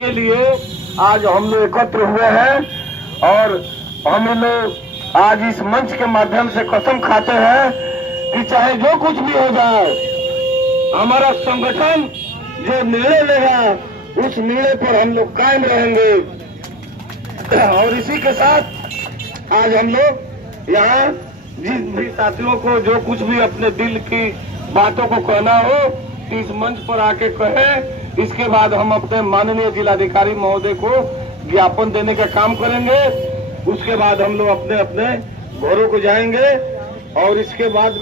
के लिए आज हम लोग एकत्र हुए हैं और हम लोग आज इस मंच के माध्यम से कसम खाते हैं कि चाहे जो कुछ भी हो जाए, हमारा संगठन जो निर्णय लेगा उस निर्णय पर हम लोग कायम रहेंगे। और इसी के साथ आज हम लोग यहाँ जिस भी साथियों को जो कुछ भी अपने दिल की बातों को कहना हो इस मंच पर आके कहे। इसके बाद हम अपने माननीय जिलाधिकारी महोदय को ज्ञापन देने का काम करेंगे। उसके बाद हम लोग अपने अपने घरों को जाएंगे और इसके बाद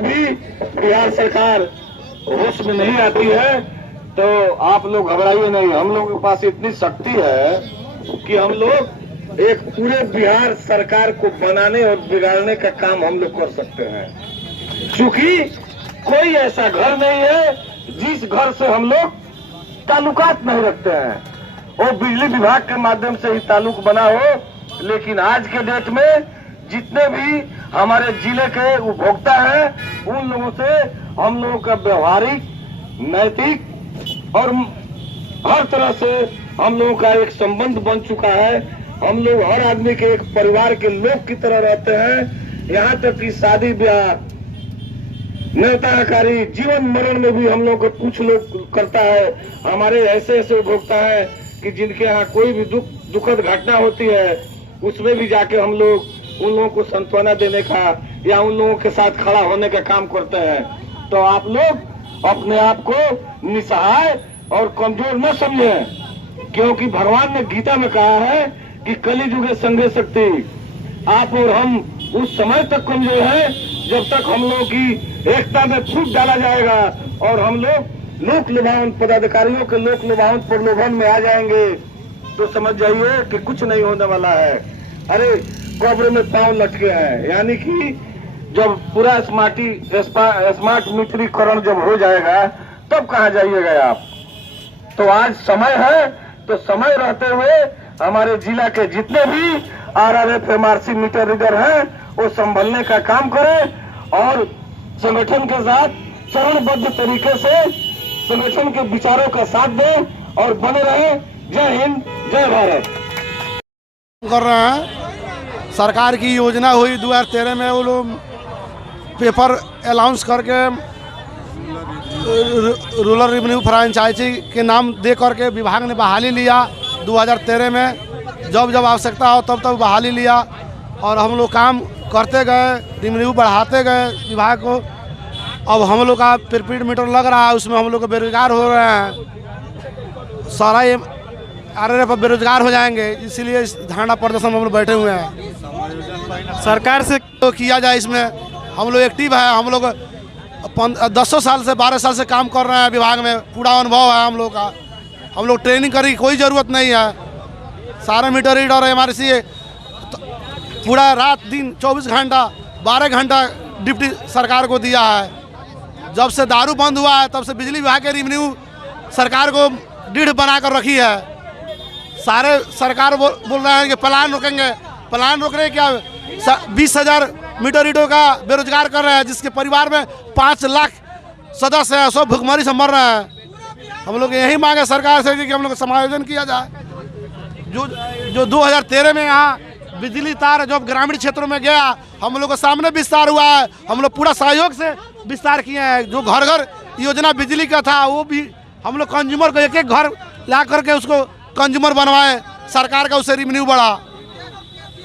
भी बिहार सरकार होश में नहीं आती है तो आप लोग घबराइए नहीं। हम लोगों के पास इतनी शक्ति है कि हम लोग एक पूरे बिहार सरकार को बनाने और बिगाड़ने का काम हम लोग कर सकते हैं। क्योंकि कोई ऐसा घर नहीं है जिस घर से हम लोग ताल्लुकात नहीं रखते हैं। वो बिजली विभाग के माध्यम से ही ताल्लुक बना हो, लेकिन आज के डेट में जितने भी हमारे जिले के उपभोक्ता हैं उन लोगों से हम लोगों का व्यवहारिक, नैतिक और हर तरह से हम लोगों का एक संबंध बन चुका है। हम लोग हर आदमी के एक परिवार के लोग की तरह रहते हैं। यहाँ तक कि शादी ब्याह, नेताकारी, जीवन मरण में भी हम लोग को कुछ लोग करता है। हमारे ऐसे ऐसे उपभोक्ता है कि जिनके यहाँ कोई भी दुखद घटना होती है उसमें भी जाके हम लोग उन लोगों को सांत्वना देने का या उन लोगों के साथ खड़ा होने का काम करते हैं। तो आप लोग अपने आप को निसहाय और कमजोर न समझें, क्योंकि भगवान ने गीता में कहा है कि कलिजुगे संगे शक्ति। आप और हम उस समय तक कमजोर हैं जब तक हम लोगों की एकता में फूट डाला जाएगा और हम लोग लोक लुभावन पदाधिकारियों के लोक लुभावन प्रलोभन में आ जाएंगे तो समझ जाइए कि कुछ नहीं होने वाला है। अरे कब्र में पांव लटके हैं, यानी कि जब पूरा स्मार्ट मीटरीकरण जब हो जाएगा तब कहाँ जाइएगा आप। तो आज समय है, तो समय रहते हुए हमारे जिला के जितने भी RRF MRC मीटर रीडर हैं वो संभलने का काम करें और संगठन के साथ चरणबद्ध तरीके से संगठन के विचारों का साथ दें और बने रहें। जय हिंद, जय भारत। कर रहे हैं सरकार की योजना हुई 2013 में, वो लोग पेपर अनाउंस करके रूरल रेवेन्यू फ्रेंचाइजी के नाम दे करके विभाग ने बहाली लिया 2013 में। जब जब आवश्यकता हो तब तब बहाली लिया और हम लोग काम करते गए, रेवेन्यू बढ़ाते गए विभाग को। अब हम लोग का प्रीपेड मीटर लग रहा है, उसमें हम लोग बेरोजगार हो रहे हैं। सारा ये RRF बेरोजगार हो जाएंगे, इसीलिए इस धरना प्रदर्शन में हम लोग बैठे हुए हैं। सरकार से तो किया जाए, इसमें हम लोग एक्टिव है। हम लोग 10 साल से 12 साल से काम कर रहे हैं विभाग में, पूरा अनुभव है हम लोग का। हम लोग ट्रेनिंग करने की कोई ज़रूरत नहीं है। सारे मीटर रीडर MRC तो पूरा रात दिन 24 घंटा 12 घंटा डिप्टी सरकार को दिया है। जब से दारू बंद हुआ है तब से बिजली विभाग के रेवेन्यू सरकार को दृढ़ बना कर रखी है। सारे सरकार बोल रहे हैं कि प्लान रोकेंगे, प्लान रोक रहे क्या 20,000 मीटर रीडर का बेरोजगार कर रहे हैं, जिसके परिवार में 5 लाख सदस्य हैं, सब भुखमरी से मर रहे हैं। हम लोग यही मांगे सरकार से कि हम लोग समायोजन किया जाए। जो 2013 में यहाँ बिजली तार जब ग्रामीण क्षेत्रों में गया, हम लोग के सामने विस्तार हुआ है। हम लोग पूरा सहयोग से विस्तार किए हैं। जो घर घर योजना बिजली का था वो भी हम लोग कंज्यूमर को एक एक घर ला करके उसको कंज्यूमर बनवाए, सरकार का उससे रेवेन्यू बढ़ा।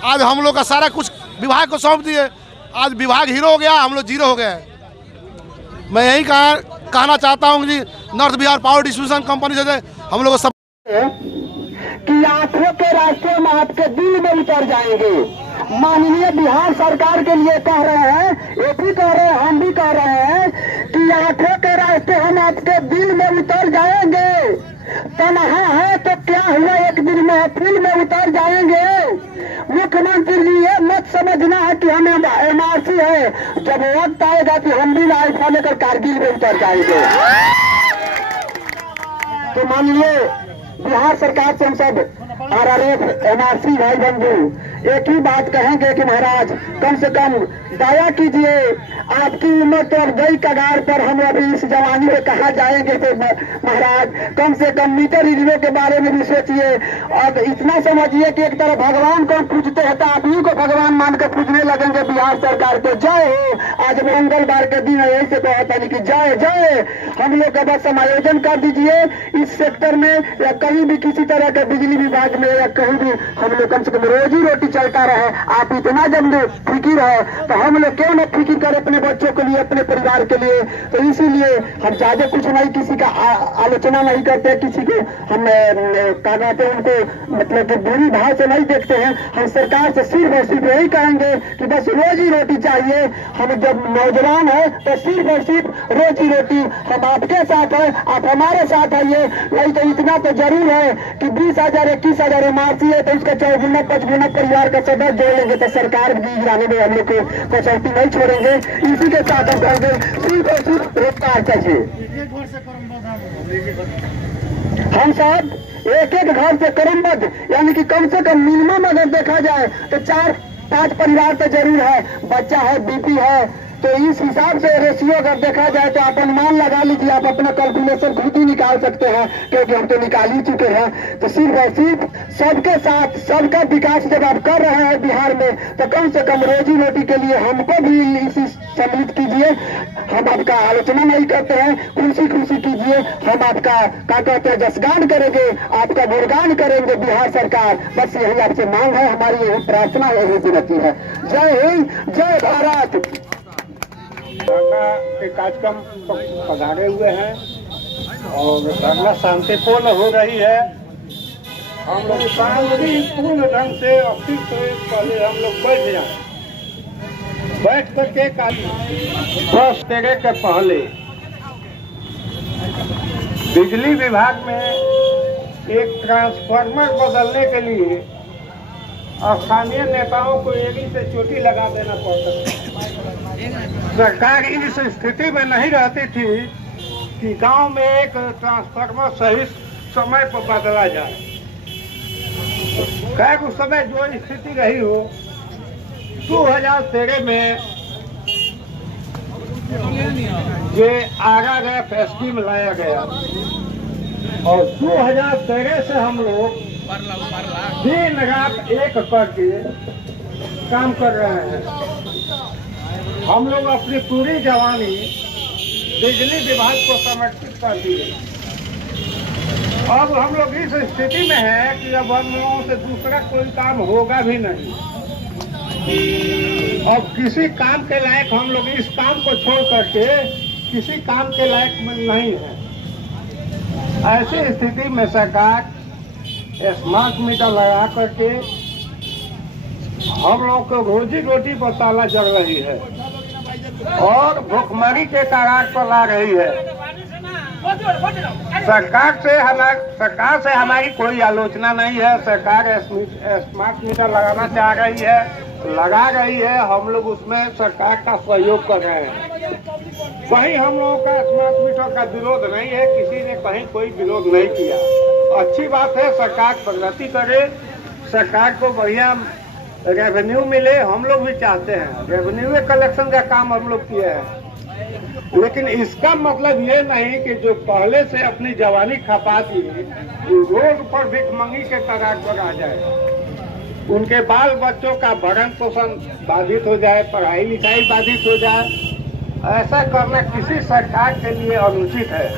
आज हम लोग का सारा कुछ विभाग को सौंप दिए, आज विभाग हीरो हो गया, हम लोग जीरो हो गए। मैं यही कहना चाहता हूँ कि north Bihar power distribution company से हम लोग सब कि आंखों के रास्ते हम आपके दिल में उतर जाएंगे। माननीय बिहार सरकार के लिए कह रहे हैं, ये भी कह रहे हैं, हम भी कह रहे हैं कि आंखों के रास्ते हम आपके दिल में उतर जाएंगे। तनहा है तो क्या हुआ, एक दिन महफिल में उतर जाएंगे। मुख्यमंत्री जी ये मत समझना है कि हमें MRC है, जब वक्त आएगा कि हम भी राइफल लेकर कारगिल में उतर जाएंगे। तो माननीय बिहार सरकार से हम सब RRF MRC भाई बंधु एक ही बात कहेंगे कि महाराज कम से कम दया कीजिए, आपकी उम्र तो अब गई कगार पर, हम अभी इस जवानी में कहाँ जाएंगे। तो महाराज कम से कम मीटर रीडियो के बारे में भी सोचिए। अब इतना समझिए कि एक तरफ भगवान को पूजते हैं तो आप ही को भगवान मानकर पूजने लगेंगे बिहार सरकार को। जय हो। आज मंगलवार के दिन यही से कहता नहीं कि जय जय। हम लोग का बस समायोजन कर दीजिए इस सेक्टर में, या कहीं भी किसी तरह के बिजली विभाग में, या कहीं भी हम लोग कम से कम रोजी रोटी चलता रहे। आप इतना जब फिक्र है तो हम लोग क्यों न फिक्र करें अपने बच्चों के लिए, अपने परिवार के लिए। तो इसीलिए हम ज्यादा कुछ नहीं, किसी का आलोचना नहीं करते, किसी को हम क्या कहते हैं उनको मतलब कि बुरी भाव से नहीं देखते हैं। हम सरकार से सिर्फ और सिर्फ यही कहेंगे कि बस रोजी रोटी चाहिए। हम जब नौजवान है तो सिर्फ और सिर्फ रोजी रोटी। हम आपके साथ है, आप हमारे साथ आइए। नहीं तो इतना तो जरूर है कि 20,000 21,000 एमआरसी है तो उसका 4 गुना 5 गुना परिवार का सदस्य जोड़ लेंगे तो सरकार भी गिराने में हम लोग को कसौटी नहीं छोड़ेंगे। इसी के साथ हम कहेंगे सिर्फ और सिर्फ रोजगार चाहिए। हम सब एक एक घर से क्रमबद्ध, यानी कि कम से कम मिनिमम अगर देखा जाए तो 4-5 परिवार तो जरूर है। बच्चा है, बीपी है, तो इस हिसाब से रेशियो अगर देखा जाए तो आप अनुमान लगा लीजिए। आप अपना कैलकुलेशन खुद ही निकाल सकते हैं, क्योंकि हम तो निकाल ही चुके हैं। तो सिर्फ और सिर्फ सबके साथ सबका विकास जब आप कर रहे हैं बिहार में, तो कम से कम रोजी रोटी के लिए हमको भी इसी सम्मिलित कीजिए। हम आपका आलोचना नहीं करते हैं, खुशी खुशी कीजिए। हम आपका क्या कहते हैं जसगान करेंगे, आपका गुणगान करेंगे बिहार सरकार। बस यही आपसे मांग है, हमारी यही प्रार्थना, यही विनती है। जय हिंद, जय भारत। के कार्यक्रम पधारे हुए हैं और धरना शांतिपूर्ण हो रही है। हम लोग शांतिपूर्ण ढंग से ऑफिस से पहले हम लोग बैठ जाए, बैठ करके 10 के पहले बिजली विभाग में एक ट्रांसफार्मर बदलने के लिए स्थानीय नेताओं को एड़ी से चोटी लगा देना पड़ता है। सरकार इस स्थिति में नहीं रहती थी कि गांव में एक ट्रांसफार्मर सही समय पर बदला जाए। खैर उस समय जो स्थिति रही हो, 2013 में ये आगा गैप स्कीम लाया गया और 2013 से हम लोग दिन रात एक करके काम कर रहे हैं। हम लोग अपनी पूरी जवानी बिजली विभाग को समर्पित कर दिए। अब हम लोग इस स्थिति में है कि अब हम लोगों से दूसरा कोई काम होगा भी नहीं। अब किसी काम के लायक हम लोग इस काम को छोड़ करके किसी काम के लायक नहीं है। ऐसी स्थिति में सरकार स्मार्ट मीटर लगा करके हम लोग को रोजी रोटी पर ताला जड़ रही है और भुखमरी के कगार पर ला रही है। सरकार से हमारी कोई आलोचना नहीं है। सरकार स्मार्ट मीटर लगाना चाह रही है, लगा रही है। हम लोग उसमें सरकार का सहयोग कर रहे हैं। कहीं हम लोगों का स्मार्ट मीटर का विरोध नहीं है, किसी ने कहीं कोई विरोध नहीं किया। अच्छी बात है, सरकार प्रगति करे, सरकार को बढ़िया रेवेन्यू मिले। हम लोग भी चाहते हैं रेवेन्यू कलेक्शन का काम हम लोग किए हैं, लेकिन इसका मतलब ये नहीं कि जो पहले से अपनी जवानी खपाती रोड पर भिखमंगी के कगार पर आ जाए, उनके बाल बच्चों का भरण पोषण बाधित हो जाए, पढ़ाई लिखाई बाधित हो जाए। ऐसा करना किसी सरकार के लिए अनुचित है।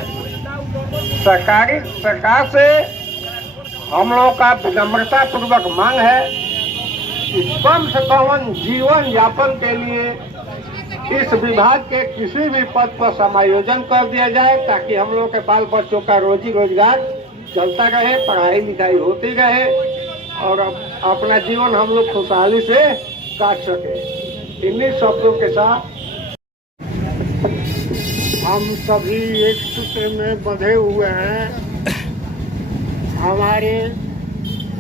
सरकार से हम लोगों का विनम्रता पूर्वक मांग है कि कम से कम जीवन यापन के लिए इस विभाग के किसी भी पद पर समायोजन कर दिया जाए, ताकि हम लोग के बाल बच्चों का रोजी रोजगार चलता रहे, पढ़ाई लिखाई होती रहे और अपना जीवन हम लोग खुशहाली से काट सके। इन्हीं शब्दों के साथ हम सभी एक सूत्र में बंधे हुए हैं। हमारे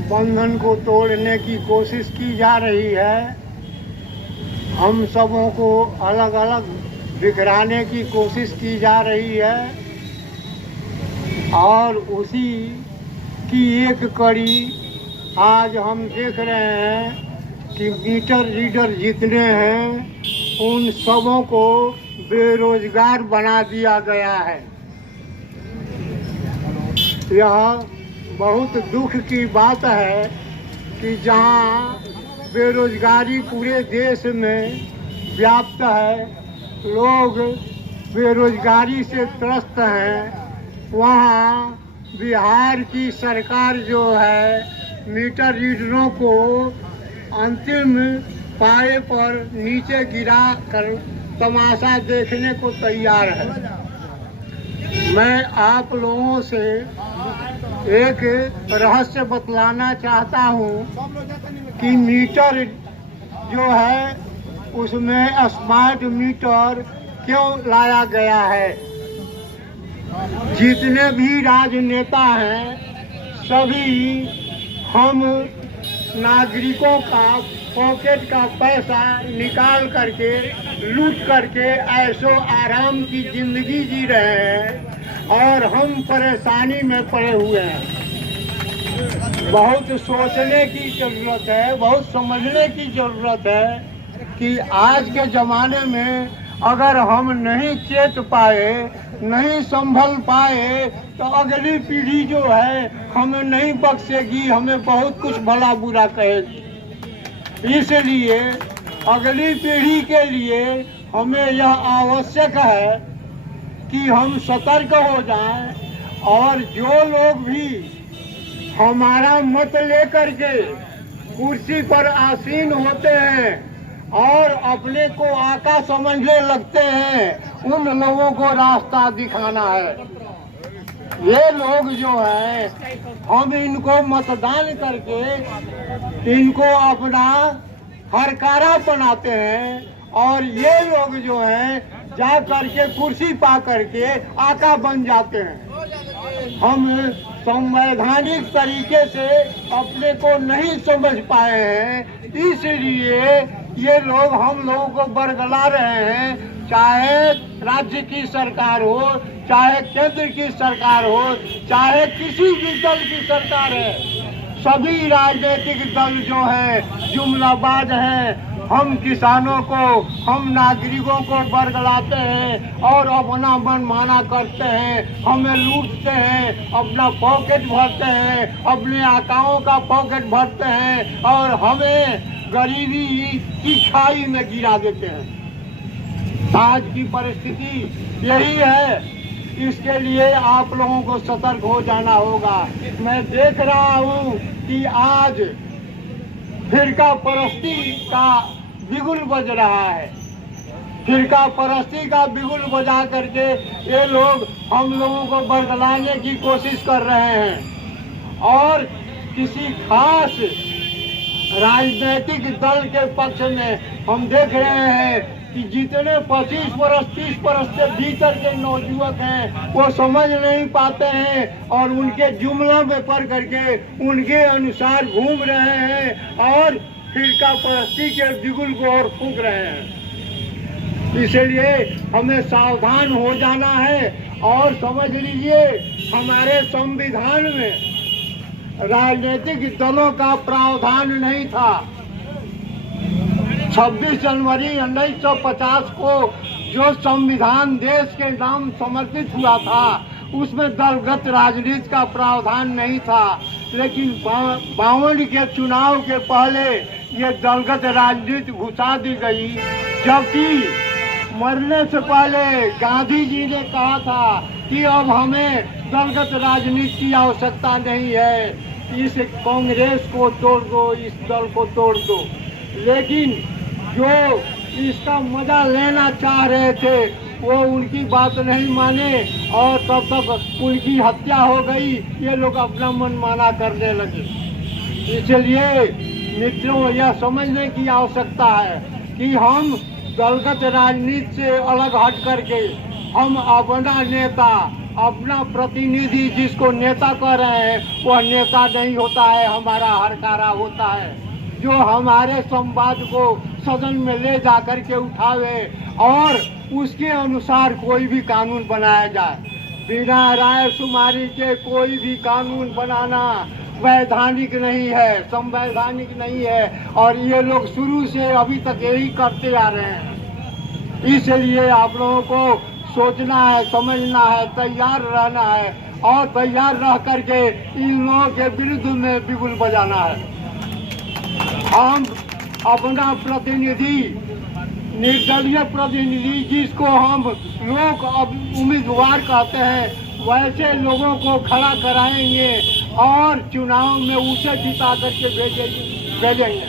बंधन को तोड़ने की कोशिश की जा रही है। हम सबों को अलग अलग बिखराने की कोशिश की जा रही है और उसी की एक कड़ी आज हम देख रहे हैं कि मीटर रीडर जितने हैं उन सबों को बेरोजगार बना दिया गया है। यह बहुत दुख की बात है कि जहाँ बेरोजगारी पूरे देश में व्याप्त है, लोग बेरोजगारी से त्रस्त हैं, वहाँ बिहार की सरकार जो है मीटर रीडरों को अंतिम पाए पर नीचे गिरा कर तमाशा देखने को तैयार है। मैं आप लोगों से एक रहस्य बतलाना चाहता हूँ कि मीटर जो है उसमें स्मार्ट मीटर क्यों लाया गया है। जितने भी राजनेता हैं सभी हम नागरिकों का पॉकेट का पैसा निकाल करके लूट करके ऐशो आराम की जिंदगी जी रहे हैं और हम परेशानी में पड़े हुए हैं। बहुत सोचने की जरूरत है, बहुत समझने की जरूरत है कि आज के ज़माने में अगर हम नहीं चेत पाए, नहीं संभल पाए तो अगली पीढ़ी जो है हमें नहीं बख्शेगी, हमें बहुत कुछ भला बुरा कहेगी। इसलिए अगली पीढ़ी के लिए हमें यह आवश्यक है कि हम सतर्क हो जाएं और जो लोग भी हमारा मत लेकर के कुर्सी पर आसीन होते हैं और अपने को आका समझने लगते हैं, उन लोगों को रास्ता दिखाना है। ये लोग जो है हम इनको मतदान करके इनको अपना हरकारा बनाते हैं और ये लोग जो हैं जा करके कुर्सी पा करके आका बन जाते हैं। हम संवैधानिक तरीके से अपने को नहीं समझ पाए हैं, इसलिए ये लोग हम लोगों को बरगला रहे हैं। चाहे राज्य की सरकार हो, चाहे केंद्र की सरकार हो, चाहे किसी भी दल की सरकार है, सभी राजनीतिक दल जो है जुमलाबाज हैं। हम किसानों को, हम नागरिकों को बरगलाते हैं और अपना मनमाना करते हैं, हमें लूटते हैं, अपना पॉकेट भरते हैं, अपने आकाओं का पॉकेट भरते हैं और हमें गरीबी की खाई में गिरा देते हैं। आज की परिस्थिति यही है, इसके लिए आप लोगों को सतर्क हो जाना होगा। मैं देख रहा हूँ कि आज फिरका परस्ती का बिगुल बज रहा है। फिरका परस्ती का बिगुल बजा करके ये लोग हम लोगों को बरगलाने की कोशिश कर रहे हैं और किसी खास राजनीतिक दल के पक्ष में हम देख रहे हैं कि जितने 25 वर्ष 30 वर्ष से भीतर के नौजुवक हैं वो समझ नहीं पाते हैं और उनके जुमलों में पड़ करके उनके अनुसार घूम रहे हैं और फिरका परस्ती के बिगुल को और फूंक रहे हैं। इसलिए हमें सावधान हो जाना है और समझ लीजिए हमारे संविधान में राजनीतिक दलों का प्रावधान नहीं था। 26 जनवरी 1950 को जो संविधान देश के नाम समर्पित हुआ था उसमें दलगत राजनीति का प्रावधान नहीं था, लेकिन 52 के चुनाव के पहले ये दलगत राजनीति घुसा दी गई। जबकि मरने से पहले गांधी जी ने कहा था कि अब हमें दलगत राजनीति की आवश्यकता नहीं है, इस कांग्रेस को तोड़ दो, इस दल को तोड़ दो। लेकिन जो इसका मजा लेना चाह रहे थे वो उनकी बात नहीं माने और तब तक उनकी हत्या हो गई। ये लोग अपना मनमाना करने लगे। इसलिए मित्रों, यह समझने की आवश्यकता है कि हम दलगत राजनीति से अलग हट करके हम अपना नेता, अपना प्रतिनिधि, जिसको नेता कह रहे हैं वह नेता नहीं होता है, हमारा हरकारा होता है, जो हमारे संवाद को सदन में ले जा कर के उठावे और उसके अनुसार कोई भी कानून बनाया जाए। बिना राय शुमारी के कोई भी कानून बनाना वैधानिक नहीं है, संवैधानिक नहीं है, और ये लोग शुरू से अभी तक यही करते आ रहे हैं। इसलिए आप लोगों को सोचना है, समझना है, तैयार रहना है और तैयार रह करके इन लोगों के विरुद्ध में बिगुल बजाना है। हम अपना प्रतिनिधि, निर्दलीय प्रतिनिधि, जिसको हम लोग अब उम्मीदवार कहते हैं, वैसे लोगों को खड़ा कराएंगे और चुनाव में उसे जिता करके भेजेंगे।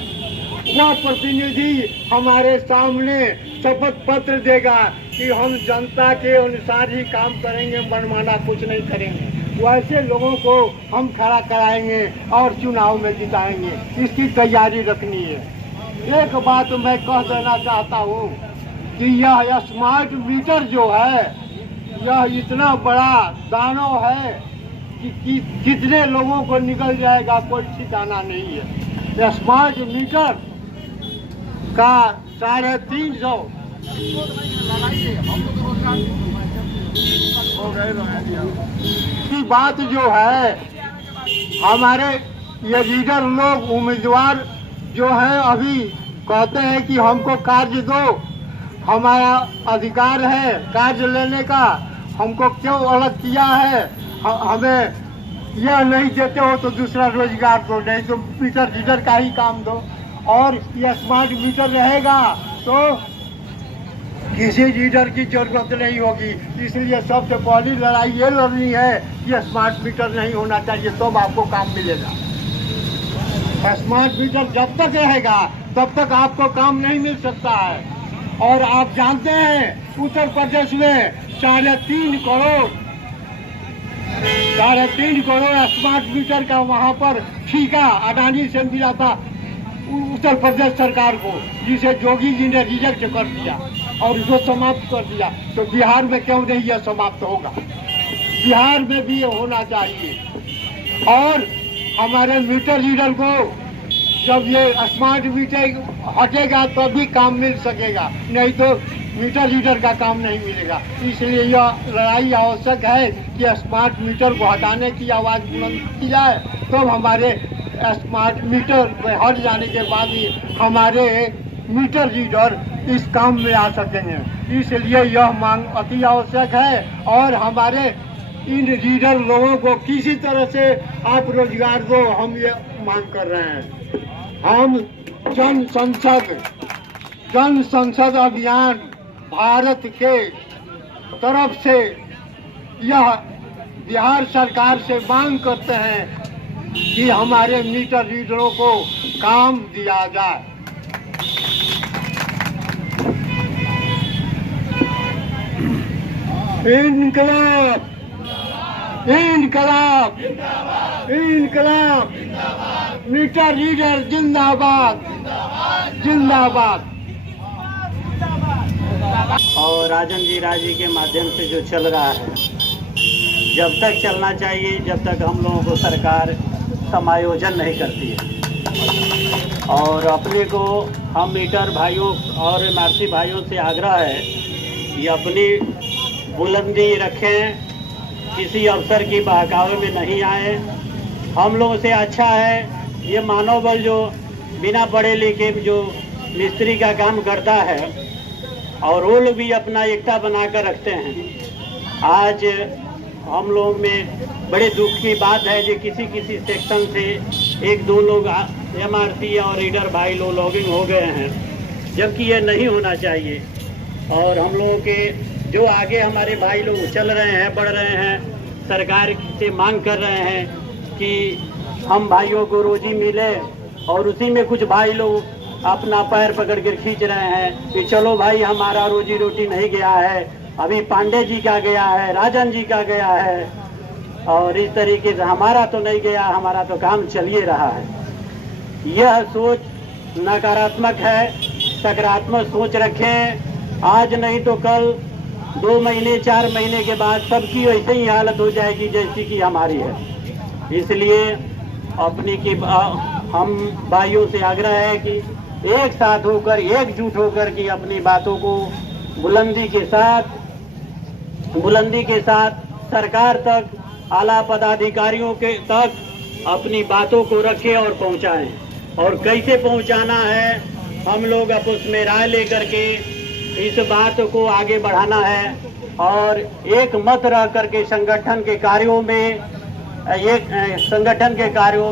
वह प्रतिनिधि हमारे सामने शपथ पत्र देगा कि हम जनता के अनुसार ही काम करेंगे, मनमाना कुछ नहीं करेंगे। वैसे लोगों को हम खड़ा कराएंगे और चुनाव में जिताएंगे। इसकी तैयारी रखनी है। एक बात मैं कह देना चाहता हूँ कि यह स्मार्ट मीटर जो है, यह इतना बड़ा दानव है कि कितने लोगों को निकल जाएगा कोई ठिकाना नहीं है। यह स्मार्ट मीटर का 350 की बात जो है, हमारे ये लीडर लोग, उम्मीदवार जो है, अभी कहते हैं कि हमको कार्य दो, हमारा अधिकार है कार्य लेने का, हमको क्यों अलग किया है, हमें यह नहीं देते हो तो दूसरा रोजगार दो, नहीं तो मीटर रीडर का ही काम दो। और यह स्मार्ट मीटर रहेगा तो किसी रीडर की जरूरत नहीं होगी। इसलिए सबसे पहली लड़ाई ये लड़नी है कि स्मार्ट मीटर नहीं होना चाहिए, तब आपको काम मिलेगा। स्मार्ट मीटर जब तक रहेगा तब तक आपको काम नहीं मिल सकता है। और आप जानते हैं उत्तर प्रदेश में 3.5 करोड़ स्मार्ट मीटर का वहाँ पर ठेका अडानी से मिला था उत्तर प्रदेश सरकार को, जिसे योगी जी ने रिजेक्ट कर दिया और उसको समाप्त कर दिया। तो बिहार में क्यों नहीं यह समाप्त होगा? बिहार में भी ये होना चाहिए। और हमारे मीटर रीडर को जब ये स्मार्ट मीटर हटेगा तभी काम मिल सकेगा, नहीं तो मीटर रीडर का काम नहीं मिलेगा। इसलिए यह लड़ाई आवश्यक है कि स्मार्ट मीटर को हटाने की आवाज़ बुलंद की जाए, तो हमारे स्मार्ट मीटर हट जाने के बाद ही हमारे मीटर रीडर इस काम में आ सकेंगे। इसलिए यह मांग अति आवश्यक है। और हमारे इन रीडर लोगों को किसी तरह से आप रोजगार दो, हम ये मांग कर रहे हैं। हम जन संसद अभियान भारत के तरफ से यह बिहार सरकार से मांग करते हैं कि हमारे मीटर रीडरों को काम दिया जाए। इनकलाब, इनकलाब, इनकलाब, मीटर रीडर जिंदाबाद, जिंदाबाद। और राजन जी राजी के माध्यम से जो चल रहा है, जब तक चलना चाहिए जब तक हम लोगों को सरकार समायोजन नहीं करती है। और अपने को हम मीटर भाइयों और एमआरसी भाइयों से आग्रह है कि अपनी बुलंदी रखें, किसी अफसर की बहकावे में नहीं आए। हम लोगों से अच्छा है ये मानव बल जो बिना पढ़े लिखे जो मिस्त्री का काम करता है, और वो लोग भी अपना एकता बना कर रखते हैं। आज हम लोग में बड़े दुख की बात है कि किसी सेक्शन से 1-2 लोग एमआरसी और रीडर भाई लोग लॉगिंग हो गए हैं, जबकि ये नहीं होना चाहिए। और हम लोगों के जो आगे हमारे भाई लोग चल रहे हैं, बढ़ रहे हैं, सरकार से मांग कर रहे हैं कि हम भाइयों को रोजी मिले, और उसी में कुछ भाई लोग अपना पैर पकड़ कर खींच रहे हैं कि चलो भाई हमारा रोजी रोटी नहीं गया है, अभी पांडे जी का गया है, राजन जी का गया है, और इस तरीके से हमारा तो नहीं गया, हमारा तो काम चल ही रहा है। यह सोच नकारात्मक है। सकारात्मक सोच रखें। आज नहीं तो कल 2 महीने 4 महीने के बाद सबकी वैसे ही हालत हो जाएगी जैसी कि हमारी है। इसलिए अपनी की हम भाइयों से आग्रह है कि एक साथ होकर, एकजुट होकर कि अपनी बातों को बुलंदी के साथ सरकार तक, आला पदाधिकारियों के तक अपनी बातों को रखें और पहुंचाएं। और कैसे पहुंचाना है, हम लोग आपस में राय लेकर के इस बात को आगे बढ़ाना है और एक मत रह करके संगठन के कार्यों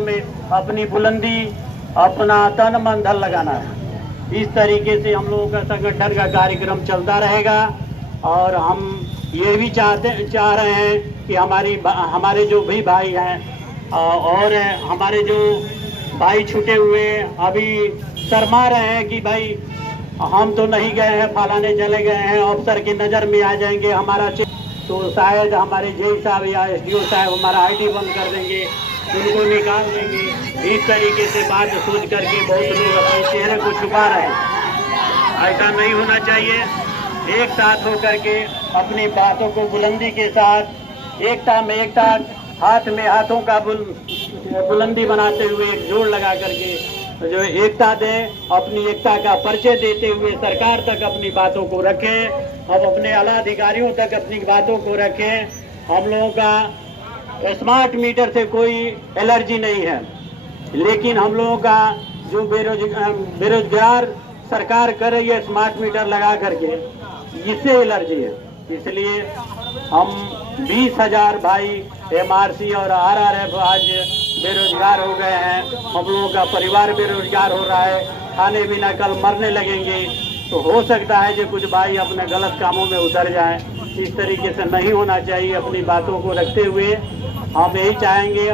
में अपनी बुलंदी, अपना तन मन धन लगाना है। इस तरीके से हम लोगों का संगठन का कार्यक्रम चलता रहेगा। और हम ये भी चाह रहे हैं कि हमारे जो भी भाई हैं और हमारे जो भाई छूटे हुए अभी शर्मा रहे हैं कि भाई हम तो नहीं गए हैं, फलाने चले गए हैं, अफसर की नज़र में आ जाएंगे हमारा, तो शायद हमारे जेई साहब या एसडीओ साहब हमारा आईडी बंद कर देंगे, उनको निकाल देंगे। इस तरीके से बात सोच करके बहुत लोग अपने चेहरे को छुपा रहे हैं। ऐसा नहीं होना चाहिए। एक साथ होकर के अपनी बातों को बुलंदी के साथ एकता में एकता, हाथ में हाथों का बुलंदी बनाते हुए एक जोड़ लगा करके जो एकता दें, अपनी एकता का परिचय देते हुए सरकार तक अपनी बातों को रखें, हम अपने आला अधिकारियों तक अपनी बातों को रखें। हम लोगों का स्मार्ट मीटर से कोई एलर्जी नहीं है, लेकिन हम लोगों का जो बेरोजगार सरकार कर रही है स्मार्ट मीटर लगा करके, इससे एलर्जी है। इसलिए हम 20,000 भाई एमआरसी और आरआरएफ आज बेरोजगार हो गए हैं। हम लोगों का परिवार बेरोजगार हो रहा है, खाने बिना कल मरने लगेंगे। तो हो सकता है जो कुछ भाई अपने गलत कामों में उतर जाएं। इस तरीके से नहीं होना चाहिए। अपनी बातों को रखते हुए हम यही चाहेंगे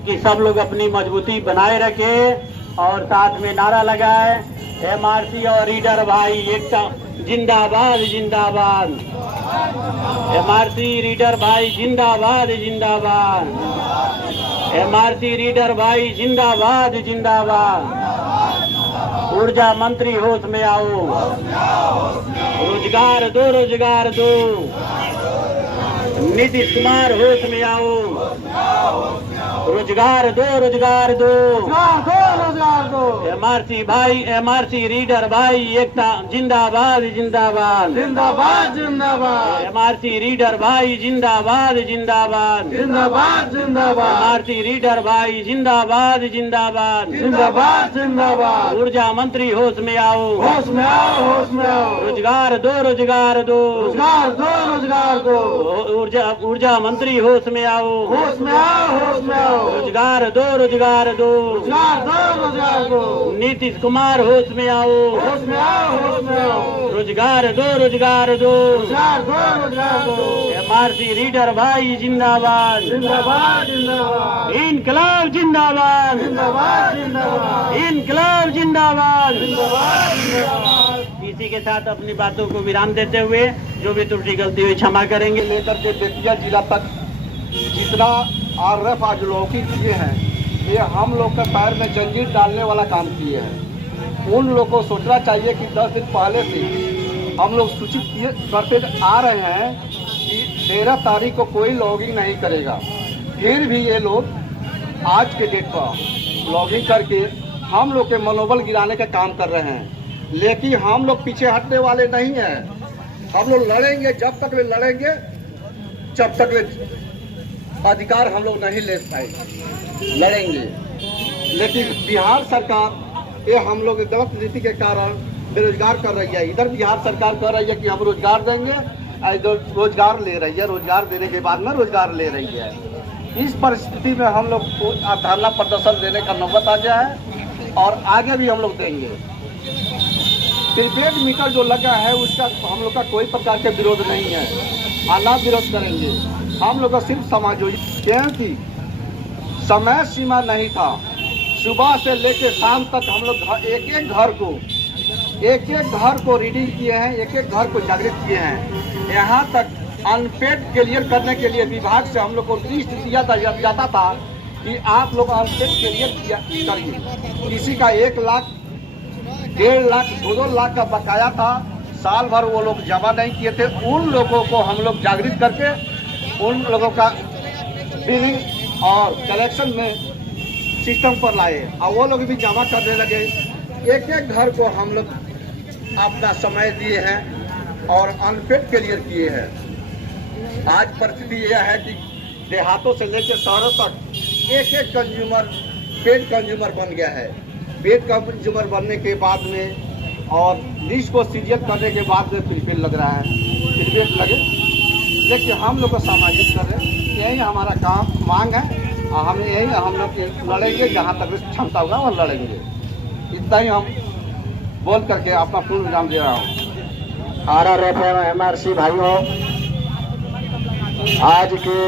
कि सब लोग अपनी मजबूती बनाए रखें और साथ में नारा लगाए, एमआरसी और रीडर भाई एकता जिंदाबाद जिंदाबाद, एमआरसी रीडर भाई जिंदाबाद जिंदाबाद, एमआरसी रीडर भाई जिंदाबाद जिंदाबाद। ऊर्जा मंत्री होश में आओ, रोजगार दो रोजगार दो। नीतीश कुमार होश में आओ, रोजगार दो रोजगार दो, रोजगार दो। एमआरसी भाई, एमआरसी रीडर भाई एकता जिंदाबाद जिंदाबाद जिंदाबाद जिंदाबाद। एमआरसी रीडर भाई जिंदाबाद जिंदाबाद जिंदाबाद जिंदाबाद। एमआरसी रीडर भाई जिंदाबाद जिंदाबाद जिंदाबाद जिंदाबाद। ऊर्जा मंत्री होश में आओ, होश में आओ, होश में आओ। रोजगार दो रोजगार दो, रोजगार दो रोजगार दो। ऊर्जा मंत्री होश में आओ, होश में आओ, होश में आओ। रोजगार दो रोजगार दो, रोजगार दो रोजगार दो। नीतीश कुमार होश में आओ, होश में आओ, होश में आओ। रोजगार दो रोजगार दो, रोजगार दो रोजगार दो। एमआरसी रीडर भाई जिंदाबाद जिंदाबाद जिंदाबाद। इनकलाब जिंदाबाद जिंदाबाद जिंदाबाद। इनकलाब जिंदाबाद जिंदाबाद जिंदाबाद। इसी के साथ अपनी बातों को विराम देते हुए जो भी त्रुटि गलती हुई क्षमा करेंगे। लेकर के बेतिया जिला तक जितना आरएफ आज लौकी किए हैं, ये हम लोग के पैर में जंजीर डालने वाला काम किए हैं। उन लोग को सोचना चाहिए कि 10 दिन पहले से हम लोग सूचित करते आ रहे हैं कि 13 तारीख को कोई लॉगिंग नहीं करेगा। फिर भी ये लोग आज के डेट पर लॉगिंग करके हम लोग के मनोबल गिराने का काम कर रहे हैं। लेकिन हम लोग पीछे हटने वाले नहीं हैं। हम लोग लड़ेंगे, जब तक वे लड़ेंगे जब तक वे अधिकार हम लोग नहीं ले पाएंगे, लड़ेंगे। लेकिन बिहार सरकार ये हम लोग गलत नीति के कारण बेरोजगार कर रही है। इधर बिहार सरकार कह रही है कि हम रोजगार देंगे, इधर रोजगार ले रही है, रोजगार देने के बाद में रोजगार ले रही है। इस परिस्थिति में हम लोग को धरना प्रदर्शन देने का नौबत आ गया है और आगे भी हम लोग देंगे। प्रीपेड मीटर जो लगा है उसका हम लोग का कोई प्रकार के विरोध नहीं है, आना विरोध करेंगे। हम लोग का सिर्फ समायोजित, क्योंकि समय सीमा नहीं था। सुबह से लेकर शाम तक हम लोग एक एक घर को रीडिंग किए हैं, एक एक घर को जागृत किए हैं। यहाँ तक अनपेड क्लियर करने के लिए विभाग से हम लोग को लिस्ट दिया जाता था कि आप लोग अनपेड क्लियर करिए। किसी का 1 लाख, 1.5 लाख, 2-2 लाख का बकाया था, साल भर वो लोग जमा नहीं किए थे। उन लोगों को हम लोग जागृत करके उन लोगों का बिलिंग और कलेक्शन में सिस्टम पर लाए और वो लोग भी जमा करने लगे। एक एक घर को हम लोग अपना समय दिए हैं और अनपेड क्लियर किए हैं। आज परिस्थिति यह है कि देहातों से लेकर शहरों तक एक एक कंज्यूमर पेड कंज्यूमर बन गया है। पेड कंज्यूमर बनने के बाद में और लिस्ट को सीरियल करने के बाद में प्रीपेड लग रहा है। प्रीपेड लगे, लेकिन हम लोग को सामाजिक कर रहे हैं, यही हमारा काम मांग है और हम यही हम लोग लड़ेंगे, जहाँ तक क्षमता होगा वह लड़ेंगे। इतना ही हम बोल करके अपना पूर्ण विराम दे रहा हूँ। RRF MRC भाइयों, आज के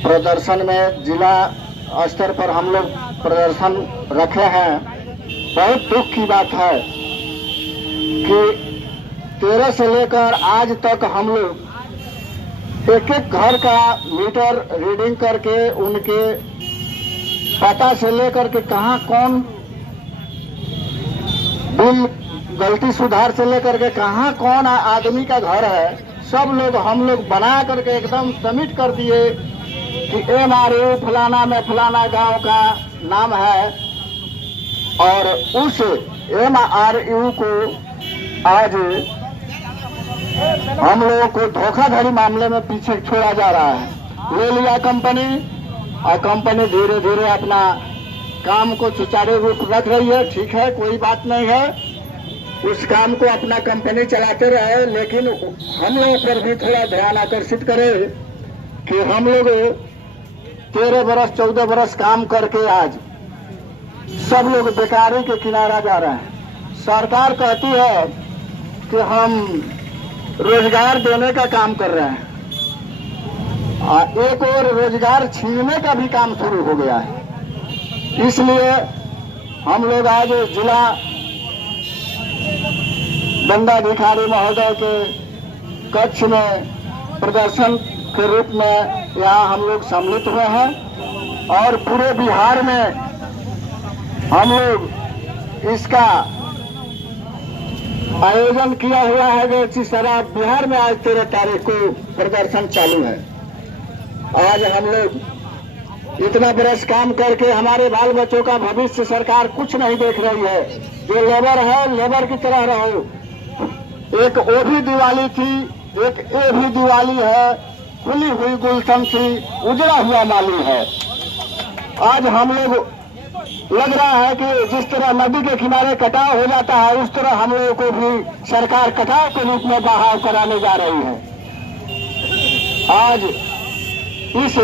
प्रदर्शन में जिला स्तर पर हम लोग प्रदर्शन रखे हैं। बहुत दुख की बात है कि 13 से लेकर आज तक हम लोग एक एक घर का मीटर रीडिंग करके उनके पता से लेकर के कहाँ कौन बिल गलती सुधार से लेकर के कहाँ कौन आदमी का घर है, सब लोग हम लोग बना करके एकदम सबमिट कर दिए कि MRU फलाना में फलाना गांव का नाम है। और उस MRU को आज हम लोगों को धोखाधड़ी मामले में पीछे छोड़ा जा रहा है। ले लिया कंपनी और कंपनी धीरे धीरे अपना काम को सुचारू रूप रख रही है। ठीक है, कोई बात नहीं है, उस काम को अपना कंपनी चलाते रहे, लेकिन हम लोगों पर भी थोड़ा ध्यान आकर्षित करें कि हम लोग 13 बरस 14 बरस काम करके आज सब लोग बेकारी के किनारा जा रहे हैं। सरकार कहती है कि हम रोजगार देने का काम कर रहे हैं, एक और रोजगार छीनने का भी काम शुरू हो गया है। इसलिए हम लोग आज जिला दंडाधिकारी महोदय के कक्ष में प्रदर्शन के रूप में यहाँ हम लोग सम्मिलित हुए हैं और पूरे बिहार में हम लोग इसका आयोजन किया हुआ है। जो सारा बिहार में आज 13 तारीख को प्रदर्शन चालू है। आज हम लोग इतना बरस काम करके हमारे बाल बच्चों का भविष्य सरकार कुछ नहीं देख रही है। जो लेबर है, लेबर की तरह रहो। एक वो भी दिवाली थी, एक ये भी दिवाली है, खुली हुई गुलशन थी, उजड़ा हुआ माली है। आज हम लोग लग रहा है कि जिस तरह नदी के किनारे कटाव हो जाता है, उस तरह हम लोगों को भी सरकार कटाव के रूप में बहाव कराने जा रही है। आज इस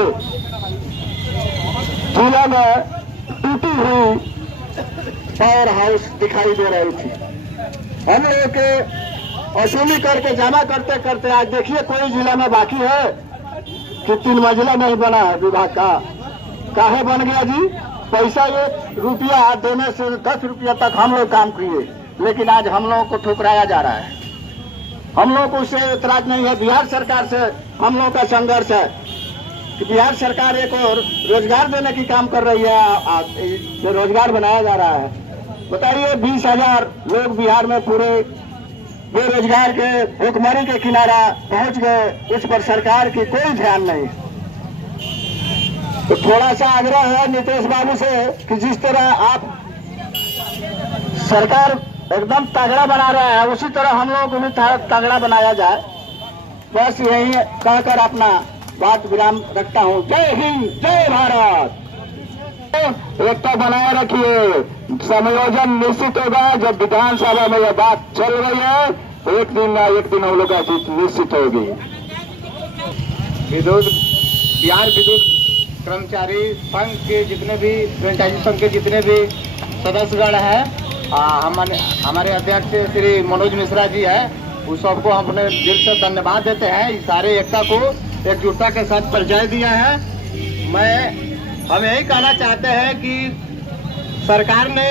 जिला में टूटी हुई पावर हाउस दिखाई दे रही थी। हम लोगों के वसूली करके जमा करते करते आज देखिए कोई जिला में बाकी है कि 3 मंजिला नहीं बना है विभाग का। काहे बन गया जी? पैसा 1 रुपया देने से 10 रुपया तक हम लोग काम किए, लेकिन आज हम लोगों को ठुकराया जा रहा है। हम लोगों को उससे एतराज नहीं है। बिहार सरकार से हम लोगों का संघर्ष है कि बिहार सरकार एक और रोजगार देने की काम कर रही है, जो रोजगार बनाया जा रहा है। बताइए 20,000 लोग बिहार में पूरे बेरोजगार के भूखमरी के किनारा पहुंच गए, उस पर सरकार की कोई ध्यान नहीं। तो थोड़ा सा आग्रह है नीतीश बाबू से कि जिस तरह आप सरकार एकदम तगड़ा बना रहे हैं, उसी तरह हम लोगों को भी तगड़ा बनाया जाए। बस यही कहकर अपना बात विराम रखता हूँ। जय हिंद, जय भारत। एकता बनाए रखिए, समायोजन निश्चित होगा। जब विधानसभा में यह बात चल रही है, एक दिन ना एक दिन हम लोग का जीत निश्चित होगी। बिहार विद्युत कर्मचारी संघ के जितने भी फ्रेंचाइजी संघ के जितने भी सदस्यगण हैं, हमारे अध्यक्ष श्री मनोज मिश्रा जी है, उस सबको हम अपने दिल से धन्यवाद देते हैं। सारे एकता को एकजुटता के साथ परिचय दिया है। हम यही कहना चाहते हैं कि सरकार ने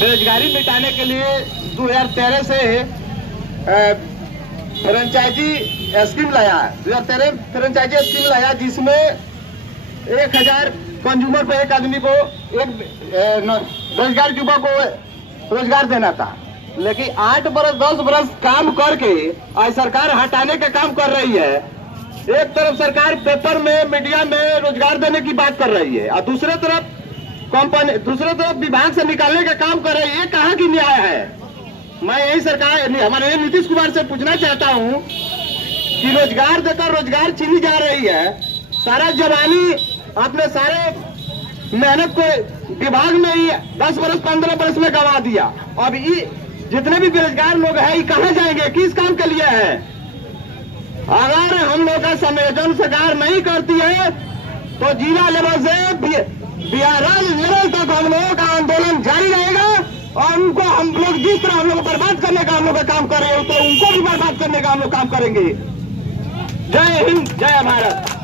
बेरोजगारी मिटाने के लिए 2013 से फ्रेंचाइजी स्कीम लाया है। 2013 फ्रेंचाइजी स्कीम लाया, जिसमें 1000 कंज्यूमर पे एक आदमी को एक रोजगार युवा को रोजगार देना था। लेकिन 8 बरस 10 बरस काम करके आज सरकार हटाने का काम कर रही है। एक तरफ सरकार पेपर में, मीडिया में रोजगार देने की बात कर रही है और दूसरे तरफ विभाग से निकालने का काम कर रही है। ये कहाँ की न्याय है? मैं यही सरकार हमारे नीतीश कुमार से पूछना चाहता हूँ कि रोजगार देकर रोजगार छीनी जा रही है सारा जवानी अपने सारे मेहनत को विभाग में ही 10 वर्ष 15 वर्ष में गंवा दिया। अब ये जितने भी बेरोजगार लोग हैं ये कहाँ जाएंगे, किस काम के लिए है? अगर हम लोग का संयोजन सरकार नहीं करती है तो जिला लेवल से बिहार राज्य लेवल तक हम लोगों का आंदोलन जारी रहेगा और उनको हम लोग जिस तरह हम लोग बर्बाद करने का हम लोग काम कर रहे हो तो उनको भी बर्बाद करने का हम लोग काम करेंगे। जय हिंद, जय भारत।